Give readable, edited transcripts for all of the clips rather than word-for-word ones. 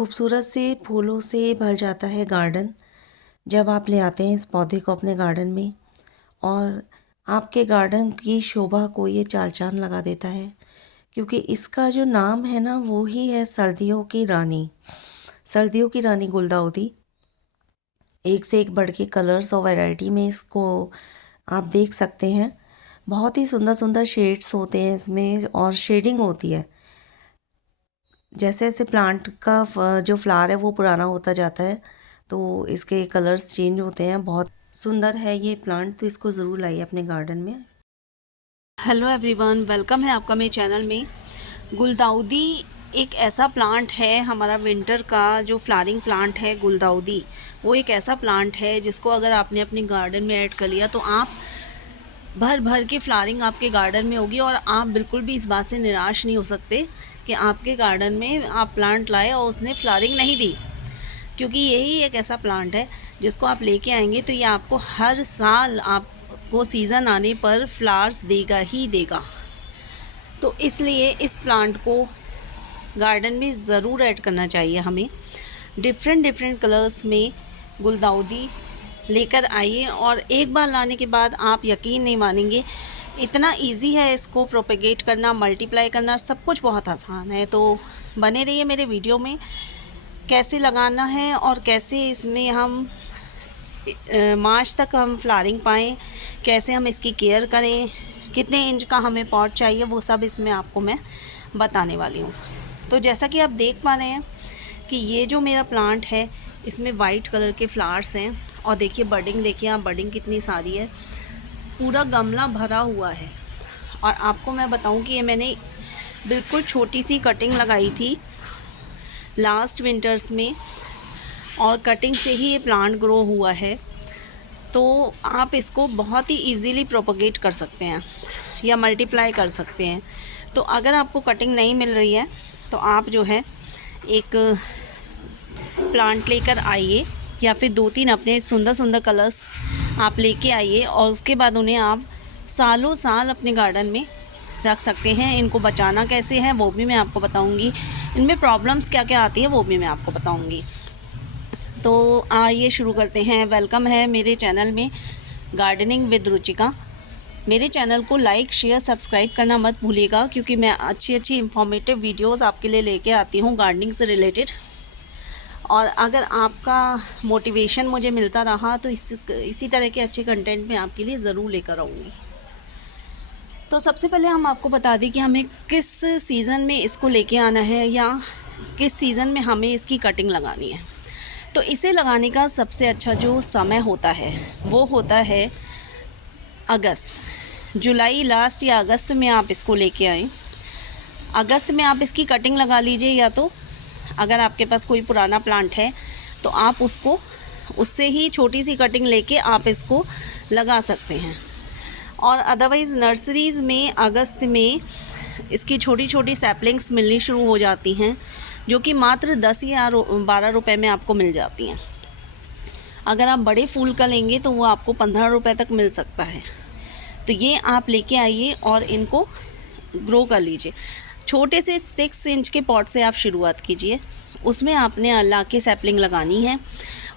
खूबसूरत से फूलों से भर जाता है गार्डन जब आप ले आते हैं इस पौधे को अपने गार्डन में। और आपके गार्डन की शोभा को ये चार चांद लगा देता है, क्योंकि इसका जो नाम है ना वो ही है सर्दियों की रानी। सर्दियों की रानी गुलदाउदी। एक से एक बढ़ के कलर्स और वैरायटी में इसको आप देख सकते हैं। बहुत ही सुंदर सुंदर शेड्स होते हैं इसमें और शेडिंग होती है। जैसे जैसे प्लांट का जो फ्लावर है वो पुराना होता जाता है तो इसके कलर्स चेंज होते हैं। बहुत सुंदर है ये प्लांट, तो इसको ज़रूर लाइए अपने गार्डन में। हेलो एवरीवन, वेलकम है आपका मेरे चैनल में। गुलदाउदी एक ऐसा प्लांट है, हमारा विंटर का जो फ्लावरिंग प्लांट है गुलदाउदी, वो एक ऐसा प्लांट है जिसको अगर आपने अपने गार्डन में ऐड कर लिया तो आप भर भर के फ्लावरिंग आपके गार्डन में होगी। और आप बिल्कुल भी इस बात से निराश नहीं हो सकते कि आपके गार्डन में आप प्लांट लाए और उसने फ्लावरिंग नहीं दी, क्योंकि यही एक ऐसा प्लांट है जिसको आप लेके आएंगे तो ये आपको हर साल आपको सीज़न आने पर फ्लावर्स देगा ही देगा। तो इसलिए इस प्लांट को गार्डन में ज़रूर ऐड करना चाहिए हमें। डिफरेंट डिफरेंट कलर्स में गुलदाउदी लेकर आइए, और एक बार लाने के बाद आप यकीन नहीं मानेंगे, इतना इजी है इसको प्रोपेगेट करना, मल्टीप्लाई करना, सब कुछ बहुत आसान है। तो बने रहिए मेरे वीडियो में, कैसे लगाना है और कैसे इसमें हम मार्च तक हम फ्लावरिंग पाएँ, कैसे हम इसकी केयर करें, कितने इंच का हमें पॉट चाहिए, वो सब इसमें आपको मैं बताने वाली हूँ। तो जैसा कि आप देख पा रहे हैं कि ये जो मेरा प्लांट है इसमें वाइट कलर के फ्लावर्स हैं, और देखिए बडिंग, देखिए आप बडिंग कितनी सारी है, पूरा गमला भरा हुआ है। और आपको मैं बताऊं कि ये मैंने बिल्कुल छोटी सी कटिंग लगाई थी लास्ट विंटर्स में, और कटिंग से ही ये प्लांट ग्रो हुआ है। तो आप इसको बहुत ही इजीली प्रोपगेट कर सकते हैं या मल्टीप्लाई कर सकते हैं। तो अगर आपको कटिंग नहीं मिल रही है तो आप जो है एक प्लांट लेकर आइए, या फिर 2-3 अपने सुंदर सुंदर कलर्स आप लेके आइए, और उसके बाद उन्हें आप सालों साल अपने गार्डन में रख सकते हैं। इनको बचाना कैसे है वो भी मैं आपको बताऊंगी, इनमें प्रॉब्लम्स क्या क्या आती है वो भी मैं आपको बताऊंगी। तो आइए शुरू करते हैं। वेलकम है मेरे चैनल में गार्डनिंग विद रुचिका। मेरे चैनल को लाइक, शेयर, सब्सक्राइब करना मत भूलिएगा, क्योंकि मैं अच्छी अच्छी इंफॉर्मेटिव वीडियोस आपके लिए लेके आती हूँ गार्डनिंग से रिलेटेड। और अगर आपका मोटिवेशन मुझे मिलता रहा तो इसी तरह के अच्छे कंटेंट मैं आपके लिए ज़रूर लेकर आऊँगी। तो सबसे पहले हम आपको बता दें कि हमें किस सीज़न में इसको लेके आना है, या किस सीज़न में हमें इसकी कटिंग लगानी है। तो इसे लगाने का सबसे अच्छा जो समय होता है वो होता है अगस्त। जुलाई लास्ट या अगस्त में आप इसको लेके आएँ। अगस्त में आप इसकी कटिंग लगा लीजिए, या तो अगर आपके पास कोई पुराना प्लांट है तो आप उससे ही छोटी सी कटिंग लेके आप इसको लगा सकते हैं। और अदरवाइज़ नर्सरीज़ में अगस्त में इसकी छोटी छोटी सैपलिंग्स मिलनी शुरू हो जाती हैं, जो कि मात्र 10 या 12 रुपए में आपको मिल जाती हैं। अगर आप बड़े फूल का लेंगे तो वो आपको 15 रुपए तक मिल सकता है। तो ये आप लेके आइए और इनको ग्रो कर लीजिए। छोटे से 6 इंच के पॉट से आप शुरुआत कीजिए, उसमें आपने अल्लाह की सैपलिंग लगानी है।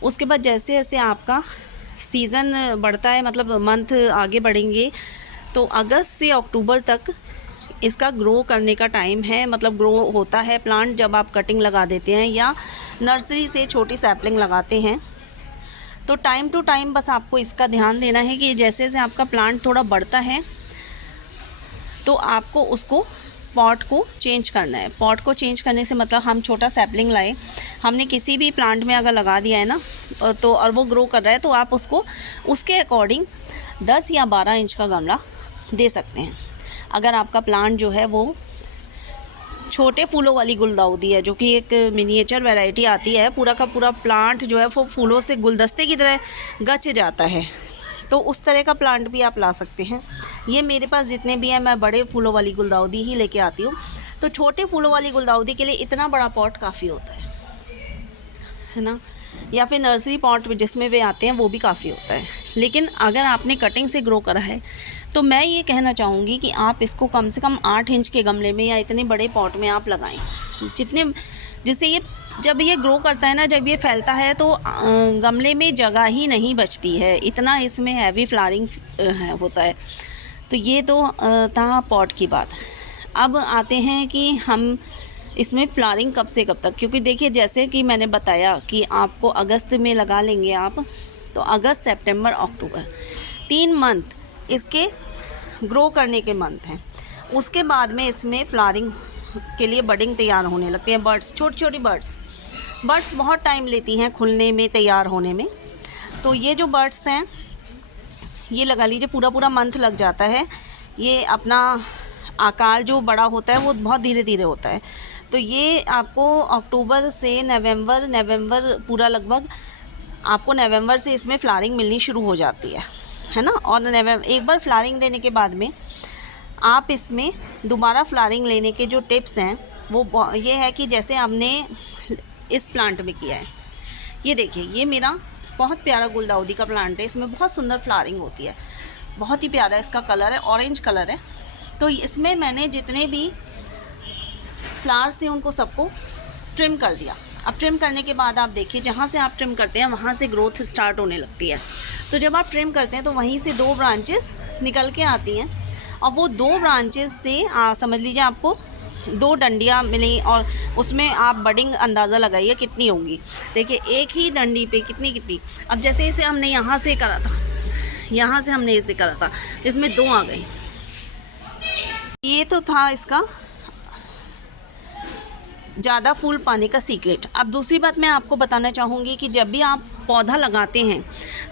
उसके बाद जैसे जैसे आपका सीज़न बढ़ता है, मतलब मंथ आगे बढ़ेंगे, तो अगस्त से अक्टूबर तक इसका ग्रो करने का टाइम है। मतलब ग्रो होता है प्लांट जब आप कटिंग लगा देते हैं या नर्सरी से छोटी सैपलिंग लगाते हैं। तो टाइम टू टाइम बस आपको इसका ध्यान देना है कि जैसे जैसे आपका प्लांट थोड़ा बढ़ता है तो आपको उसको पॉट को चेंज करना है। पॉट को चेंज करने से मतलब हम छोटा सैपलिंग लाए, हमने किसी भी प्लांट में अगर लगा दिया है ना तो, और वो ग्रो कर रहा है, तो आप उसको उसके अकॉर्डिंग 10 या 12 इंच का गमला दे सकते हैं। अगर आपका प्लांट जो है वो छोटे फूलों वाली गुलदाउदी है, जो कि एक मिनिएचर वैरायटी आती है, पूरा का पूरा प्लांट जो है वो फूलों से गुलदस्ते की तरह गच जाता है, तो उस तरह का प्लांट भी आप ला सकते हैं। ये मेरे पास जितने भी हैं मैं बड़े फूलों वाली गुलदाउदी ही लेके आती हूँ। तो छोटे फूलों वाली गुलदाउदी के लिए इतना बड़ा पॉट काफ़ी होता है ना, या फिर नर्सरी पॉट जिसमें वे आते हैं वो भी काफ़ी होता है। लेकिन अगर आपने कटिंग से ग्रो करा है तो मैं ये कहना चाहूँगी कि आप इसको कम से कम 8 इंच के गमले में या इतने बड़े पॉट में आप लगाएं, जिससे ये जब ये ग्रो करता है ना, जब ये फैलता है तो गमले में जगह ही नहीं बचती है, इतना इसमें हैवी फ्लावरिंग होता है। तो ये तो था पॉट की बात। अब आते हैं कि हम इसमें फ्लावरिंग कब से कब तक, क्योंकि देखिए जैसे कि मैंने बताया कि आपको अगस्त में लगा लेंगे आप, तो अगस्त सितंबर अक्टूबर 3 मंथ इसके ग्रो करने के मंथ हैं। उसके बाद में इसमें फ्लावरिंग के लिए बडिंग तैयार होने लगती हैं। बर्ड्स, छोटी छोटी बर्ड्स बहुत टाइम लेती हैं खुलने में, तैयार होने में। तो ये जो बर्ड्स हैं, ये लगा लीजिए पूरा मंथ लग जाता है। ये अपना आकार जो बड़ा होता है वो बहुत धीरे धीरे होता है। तो ये आपको अक्टूबर से नवंबर पूरा लगभग आपको नवंबर से इसमें फ्लावरिंग मिलनी शुरू हो जाती है ना। और एक बार फ्लावरिंग देने के बाद में आप इसमें दोबारा फ्लावरिंग लेने के जो टिप्स हैं वो ये है कि जैसे हमने इस प्लांट में किया है, ये देखिए ये मेरा बहुत प्यारा गुलदाउदी का प्लांट है। इसमें बहुत सुंदर फ्लावरिंग होती है, बहुत ही प्यारा इसका कलर है, ऑरेंज कलर है। तो इसमें मैंने जितने भी फ्लावर्स थे उनको सबको ट्रिम कर दिया। अब ट्रिम करने के बाद आप देखिए जहाँ से आप ट्रिम करते हैं वहाँ से ग्रोथ स्टार्ट होने लगती है। तो जब आप ट्रिम करते हैं तो वहीं से 2 ब्रांचेस निकल के आती हैं, और वो 2 ब्रांचेस से समझ लीजिए आपको 2 डंडियाँ मिली, और उसमें आप बडिंग अंदाज़ा लगाइए कितनी होंगी। देखिए एक ही डंडी पे कितनी। अब जैसे इसे हमने यहाँ से करा था, यहाँ से हमने इसे करा था, इसमें 2 आ गई। ये तो था इसका ज़्यादा फूल पाने का सीक्रेट। अब दूसरी बात मैं आपको बताना चाहूँगी कि जब भी आप पौधा लगाते हैं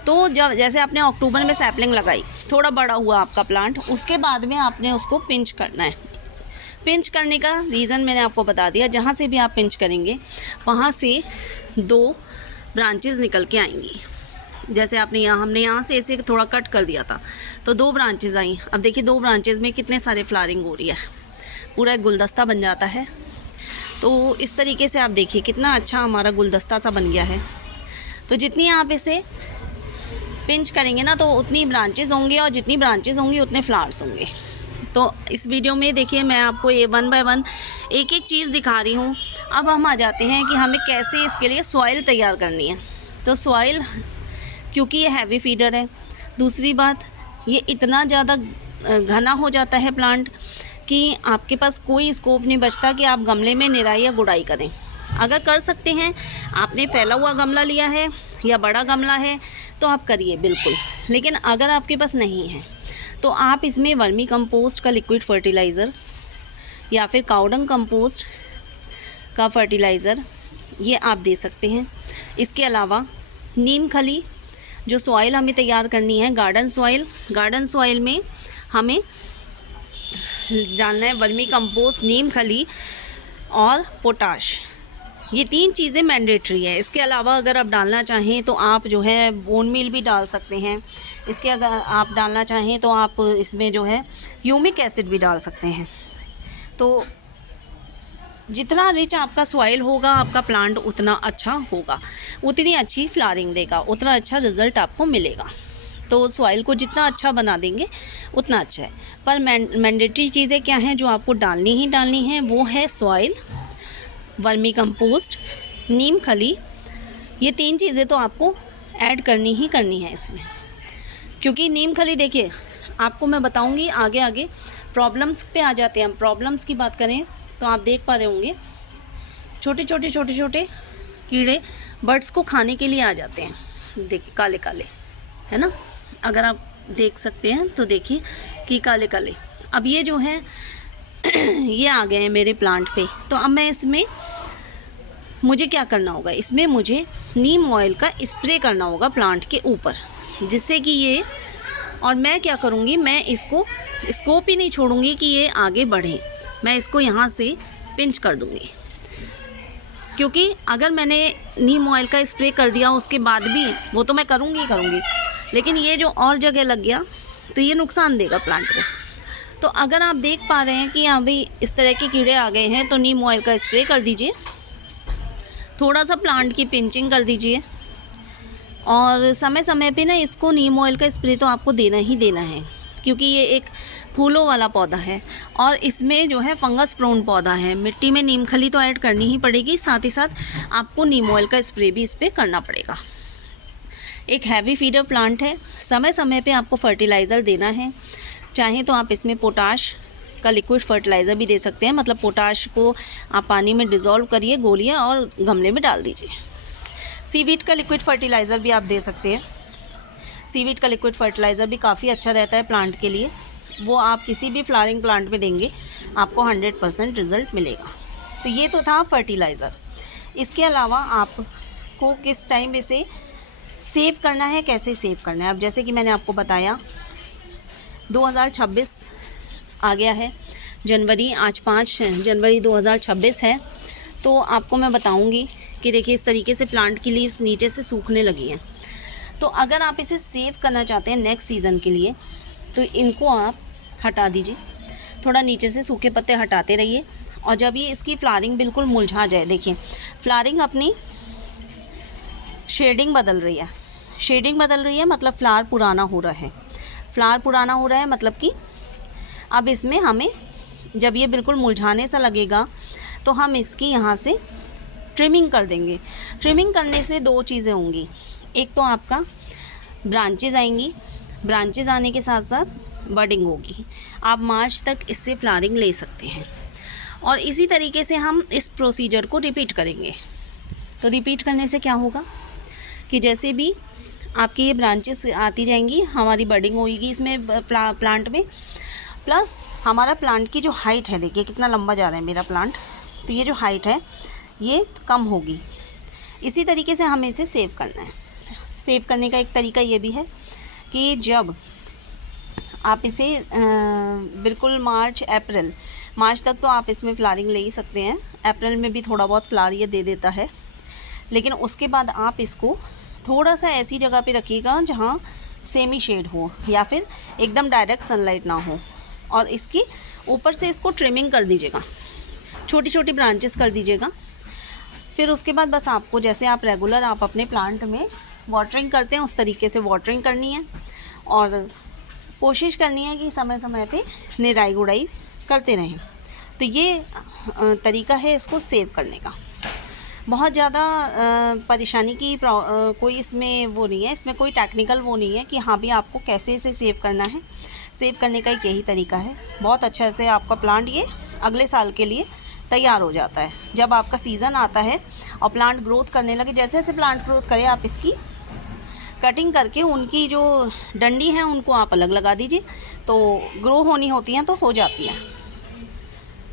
तो जब जैसे आपने अक्टूबर में सैपलिंग लगाई, थोड़ा बड़ा हुआ आपका प्लांट, उसके बाद में आपने उसको पिंच करना है। पिंच करने का रीज़न मैंने आपको बता दिया। जहाँ से भी आप पिंच करेंगे वहाँ से 2 ब्रांचेस निकल के आएंगी। जैसे हमने यहाँ से ऐसे थोड़ा कट कर दिया था तो 2 ब्रांचेस आई। अब देखिए 2 ब्रांचेस में कितने सारे फ्लावरिंग हो रही है, पूरा एक गुलदस्ता बन जाता है। तो इस तरीके से आप देखिए कितना अच्छा हमारा गुलदस्ता सा बन गया है। तो जितनी आप इसे पिंच करेंगे ना तो उतनी ब्रांचेस होंगे, और जितनी ब्रांचेस होंगी उतने फ्लावर्स होंगे। तो इस वीडियो में देखिए मैं आपको ये 1 बाय 1 एक चीज़ दिखा रही हूँ। अब हम आ जाते हैं कि हमें कैसे इसके लिए सॉइल तैयार करनी है। तो सॉइल, क्योंकि ये हैवी फीडर है, दूसरी बात ये इतना ज़्यादा घना हो जाता है प्लांट कि आपके पास कोई स्कोप नहीं बचता कि आप गमले में निराई या गुड़ाई करें। अगर कर सकते हैं, आपने फैला हुआ गमला लिया है या बड़ा गमला है तो आप करिए बिल्कुल। लेकिन अगर आपके पास नहीं है तो आप इसमें वर्मी कंपोस्ट का लिक्विड फर्टिलाइज़र या फिर काउडंग कंपोस्ट का फर्टिलाइज़र ये आप दे सकते हैं। इसके अलावा नीम खली, जो सॉइल हमें तैयार करनी है गार्डन सॉइल में हमें डालना है वर्मी कंपोस्ट, नीम खली और पोटाश। ये 3 चीज़ें मैंडेटरी है। इसके अलावा अगर आप डालना चाहें तो आप जो है बोन मील भी डाल सकते हैं। इसके अगर आप डालना चाहें तो आप इसमें जो है ह्यूमिक एसिड भी डाल सकते हैं। तो जितना रिच आपका सॉइल होगा आपका प्लांट उतना अच्छा होगा, उतनी अच्छी फ्लावरिंग देगा, उतना अच्छा रिज़ल्ट आपको मिलेगा। तो सॉइल को जितना अच्छा बना देंगे उतना अच्छा है। पर मैंडेटरी चीज़ें क्या हैं जो आपको डालनी ही डालनी है, वो है सॉइल, वर्मी कंपोस्ट, नीम खली। ये 3 चीज़ें तो आपको ऐड करनी ही करनी है इसमें, क्योंकि नीम खली देखिए आपको मैं बताऊंगी आगे प्रॉब्लम्स पे आ जाते हैं हम। प्रॉब्लम्स की बात करें तो आप देख पा रहे होंगे छोटे छोटे कीड़े बर्ड्स को खाने के लिए आ जाते हैं। देखिए काले काले है ना, अगर आप देख सकते हैं तो देखिए कि काले काले। अब ये जो है ये आ गए हैं मेरे प्लांट पे। तो अब मैं इसमें मुझे क्या करना होगा, इसमें मुझे नीम ऑयल का स्प्रे करना होगा प्लांट के ऊपर, जिससे कि ये, और मैं क्या करूँगी, मैं इसको स्कोप ही नहीं छोड़ूंगी कि ये आगे बढ़े, मैं इसको यहाँ से पिंच कर दूँगी। क्योंकि अगर मैंने नीम ऑयल का स्प्रे कर दिया उसके बाद भी, वो तो मैं करूँगी, लेकिन ये जो और जगह लग गया तो ये नुकसान देगा प्लांट को। तो अगर आप देख पा रहे हैं कि अभी इस तरह के कीड़े आ गए हैं तो नीम ऑयल का स्प्रे कर दीजिए, थोड़ा सा प्लांट की पिंचिंग कर दीजिए, और समय समय पे ना इसको नीम ऑयल का स्प्रे तो आपको देना ही देना है। क्योंकि ये एक फूलों वाला पौधा है और इसमें जो है फंगस प्रोन पौधा है। मिट्टी में नीम खली तो ऐड करनी ही पड़ेगी, साथ ही साथ आपको नीम ऑयल का स्प्रे भी इस पर करना पड़ेगा। एक हैवी फीडर प्लांट है, समय समय पे आपको फर्टिलाइज़र देना है। चाहे तो आप इसमें पोटाश का लिक्विड फर्टिलाइज़र भी दे सकते हैं, मतलब पोटाश को आप पानी में डिज़ोल्व करिए, घोलिए और गमले में डाल दीजिए। सीवीड का लिक्विड फर्टिलाइज़र भी आप दे सकते हैं। सीवीड का लिक्विड फर्टिलाइज़र भी काफ़ी अच्छा रहता है प्लांट के लिए। वो आप किसी भी फ्लावरिंग प्लांट में देंगे आपको 100% रिज़ल्ट मिलेगा। तो ये तो था फर्टिलाइज़र। इसके अलावा आपको किस टाइम इसे सेव करना है, कैसे सेव करना है। अब जैसे कि मैंने आपको बताया 2026 आ गया है, जनवरी, आज 5 जनवरी 2026 है। तो आपको मैं बताऊंगी कि देखिए इस तरीके से प्लांट की लीव्स नीचे से सूखने लगी हैं। तो अगर आप इसे सेव करना चाहते हैं नेक्स्ट सीज़न के लिए तो इनको आप हटा दीजिए, थोड़ा नीचे से सूखे पत्ते हटाते रहिए। और जब ये इसकी फ्लावरिंग बिल्कुल मुरझा जाए, देखिए फ्लावरिंग अपनी शेडिंग बदल रही है। शेडिंग बदल रही है मतलब फ्लावर पुराना हो रहा है। फ्लावर पुराना हो रहा है मतलब कि अब इसमें हमें, जब ये बिल्कुल मुरझाने सा लगेगा तो हम इसकी यहाँ से ट्रिमिंग कर देंगे। ट्रिमिंग करने से 2 चीज़ें होंगी। एक तो आपका ब्रांचेज आएंगी, ब्रांचेज आने के साथ साथ बडिंग होगी। आप मार्च तक इससे फ्लावरिंग ले सकते हैं। और इसी तरीके से हम इस प्रोसीजर को रिपीट करेंगे। तो रिपीट करने से क्या होगा कि जैसे भी आपकी ये ब्रांचेस आती जाएंगी, हमारी बडिंग होगी इसमें प्लांट में, प्लस हमारा प्लांट की जो हाइट है, देखिए कितना लंबा जा रहा है मेरा प्लांट, तो ये जो हाइट है ये कम होगी। इसी तरीके से हमें इसे सेव करना है। सेव करने का एक तरीका ये भी है कि जब आप इसे बिल्कुल मार्च तक तो आप इसमें फ्लावरिंग ले ही सकते हैं। अप्रैल में भी थोड़ा बहुत फ्लावर ये दे देता है, लेकिन उसके बाद आप इसको थोड़ा सा ऐसी जगह पे रखिएगा जहाँ सेमी शेड हो या फिर एकदम डायरेक्ट सनलाइट ना हो। और इसकी ऊपर से इसको ट्रिमिंग कर दीजिएगा, छोटी छोटी ब्रांचेस कर दीजिएगा। फिर उसके बाद बस आपको, जैसे आप रेगुलर आप अपने प्लांट में वाटरिंग करते हैं उस तरीके से वाटरिंग करनी है और कोशिश करनी है कि समय समय पे निराई गुड़ाई करते रहें। तो ये तरीका है इसको सेव करने का। बहुत ज़्यादा परेशानी की कोई इसमें वो नहीं है, इसमें कोई टेक्निकल वो नहीं है कि हाँ भी आपको कैसे इसे सेव करना है। सेव करने का एक यही तरीका है। बहुत अच्छा से आपका प्लांट ये अगले साल के लिए तैयार हो जाता है। जब आपका सीज़न आता है और प्लांट ग्रोथ करने लगे, जैसे जैसे प्लांट ग्रोथ करे आप इसकी कटिंग करके उनकी जो डंडी हैं उनको आप अलग लगा दीजिए, तो ग्रो होनी होती हैं तो हो जाती हैं।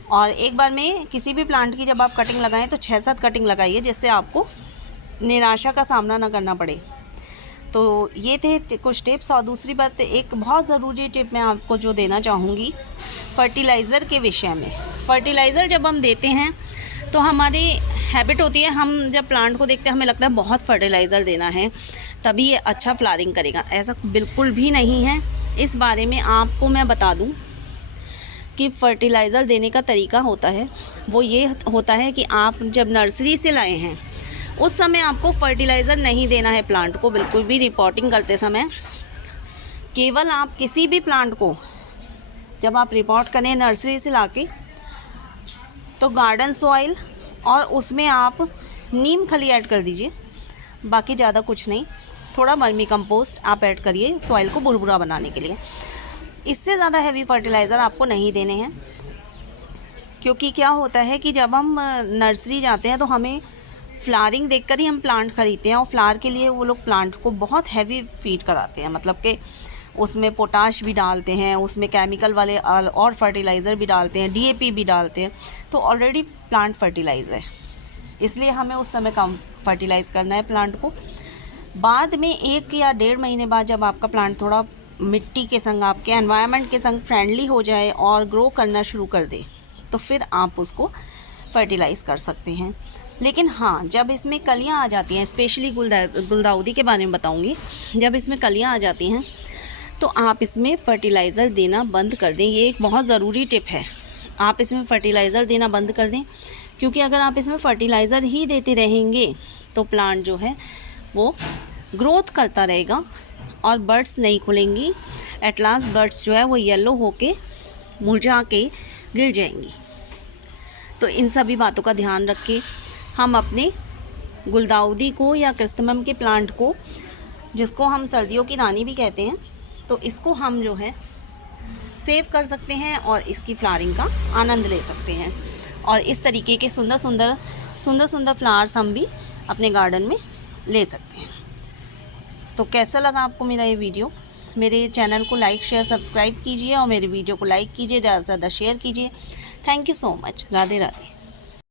और एक बार में किसी भी प्लांट की जब आप कटिंग लगाएं तो 6-7 कटिंग लगाइए, जिससे आपको निराशा का सामना ना करना पड़े। तो ये थे कुछ टिप्स। और दूसरी बात, एक बहुत ज़रूरी टिप मैं आपको जो देना चाहूँगी फर्टिलाइज़र के विषय में। फर्टिलाइज़र जब हम देते हैं तो हमारी हैबिट होती है, हम जब प्लांट को देखते हैं हमें लगता है बहुत फर्टिलाइज़र देना है तभी ये अच्छा फ्लावरिंग करेगा। ऐसा बिल्कुल भी नहीं है। इस बारे में आपको मैं बता दूं कि फर्टिलाइज़र देने का तरीका होता है वो ये होता है कि आप जब नर्सरी से लाए हैं उस समय आपको फर्टिलाइज़र नहीं देना है प्लांट को, बिल्कुल भी रिपोर्टिंग करते समय। केवल आप किसी भी प्लांट को जब आप रिपोर्ट करें नर्सरी से लाके, तो गार्डन सॉइल और उसमें आप नीम खली ऐड कर दीजिए, बाकी ज़्यादा कुछ नहीं। थोड़ा वर्मी कंपोस्ट आप ऐड करिए सॉइल को बुरबुरा बनाने के लिए। इससे ज़्यादा हैवी फर्टिलाइज़र आपको नहीं देने हैं, क्योंकि क्या होता है कि जब हम नर्सरी जाते हैं तो हमें फ्लावरिंग देखकर ही हम प्लांट ख़रीदते हैं, और फ्लावर के लिए वो लोग प्लांट को बहुत हैवी फीड कराते हैं, मतलब कि उसमें पोटाश भी डालते हैं, उसमें केमिकल वाले और फर्टिलाइज़र भी डालते हैं, DAP भी डालते हैं। तो ऑलरेडी प्लांट फर्टिलाइज है, इसलिए हमें उस समय कम फर्टिलाइज़ करना है प्लांट को। बाद में 1 या 1.5 महीने बाद जब आपका प्लांट थोड़ा मिट्टी के संग, आपके एनवायरनमेंट के संग फ्रेंडली हो जाए और ग्रो करना शुरू कर दे, तो फिर आप उसको फर्टिलाइज़ कर सकते हैं। लेकिन हाँ, जब इसमें कलियाँ आ जाती हैं, स्पेशली गुलदाउदी के बारे में बताऊँगी, जब इसमें कलियाँ आ जाती हैं तो आप इसमें फ़र्टिलाइज़र देना बंद कर दें। ये एक बहुत ज़रूरी टिप है, आप इसमें फ़र्टिलाइज़र देना बंद कर दें, क्योंकि अगर आप इसमें फ़र्टिलाइज़र ही देते रहेंगे तो प्लांट जो है वो ग्रोथ करता रहेगा और बर्ड्स नहीं खुलेंगी। एट लास्ट बर्ड्स जो है वो येलो होके मुरझा के गिर जाएंगी। तो इन सभी बातों का ध्यान रख के हम अपने गुलदाउदी को या क्रिसैंथेमम के प्लांट को, जिसको हम सर्दियों की रानी भी कहते हैं, तो इसको हम जो है सेव कर सकते हैं और इसकी फ्लावरिंग का आनंद ले सकते हैं। और इस तरीके के सुंदर सुंदर फ्लावर्स हम भी अपने गार्डन में ले सकते हैं। तो कैसा लगा आपको मेरा ये वीडियो? मेरे चैनल को लाइक शेयर सब्सक्राइब कीजिए और मेरे वीडियो को लाइक कीजिए, ज़्यादा से ज़्यादा शेयर कीजिए। Thank you so much. Radhe Radhe.